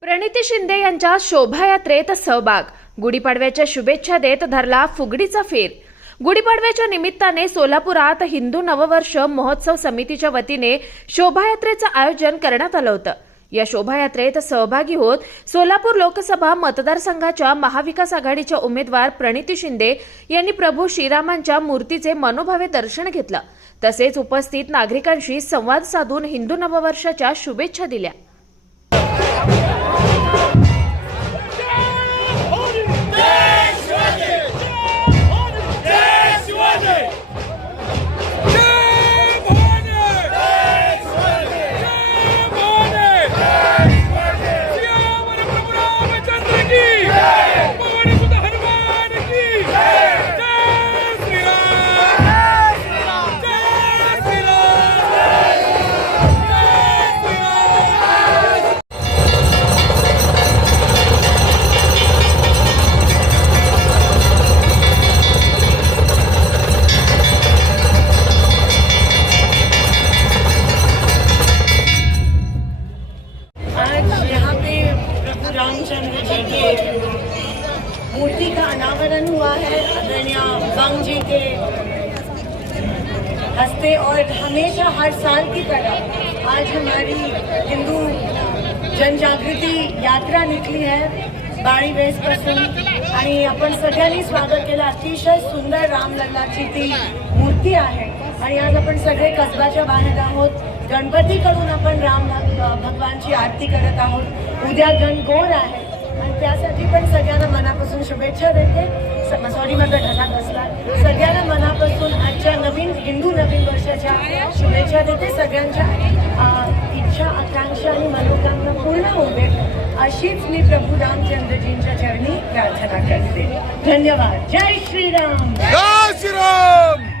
प्रणिती शिंदे यांच्या शोभायात्रेत सहभाग. गुढीपाडव्याच्या शुभेच्छा देत धरला फुगडीचा फेर. गुढीपाडव्याच्या निमित्ताने सोलापुरात हिंदू नववर्ष महोत्सव समितीच्या वतीने शोभायात्रेचं आयोजन करण्यात आलं होतं. या शोभायात्रेत सहभागी होत सोलापूर लोकसभा मतदारसंघाच्या महाविकास आघाडीच्या उमेदवार प्रणिती शिंदे यांनी प्रभू श्रीरामांच्या मूर्तीचे मनोभावे दर्शन घेतलं. तसेच उपस्थित नागरिकांशी संवाद साधून हिंदू नववर्षाच्या शुभेच्छा दिल्या. रामचंद्र जी के मूर्ति का अनावरण हुआ है। आदरणीय बंग जी के हस्ते और हमेशा हर साल की तरह आज हमारी हिंदू जनजागृती यात्रा निघली आहे बाळी वेसपासून आणि आपण सगळ्यांनी स्वागत केलं. अतिशय सुंदर रामलल्लाची ती मूर्ती आहे. आणि आज आपण सगळे कसबाच्या बाहेर आहोत. गणपतीकडून आपण राम भग- भगवानची आरती करत आहोत. उद्या गणगौर आहे. आणि त्यासाठी पण सगळ्यांना मनापासून शुभेच्छा देते. सॉरी माझा ढगा बसला. सगळ्यांना मनापासून आजच्या नवीन हिंदू नवीन वर्षाच्या शुभेच्छा देते. सगळ्यांच्या इच्छा आकांक्षा आणि मनोकामना पूर्ण होऊ दे अशीच मी प्रभू रामचंद्रजींच्या चरणी प्रार्थना करते. धन्यवाद. जय श्रीराम. जय श्रीराम!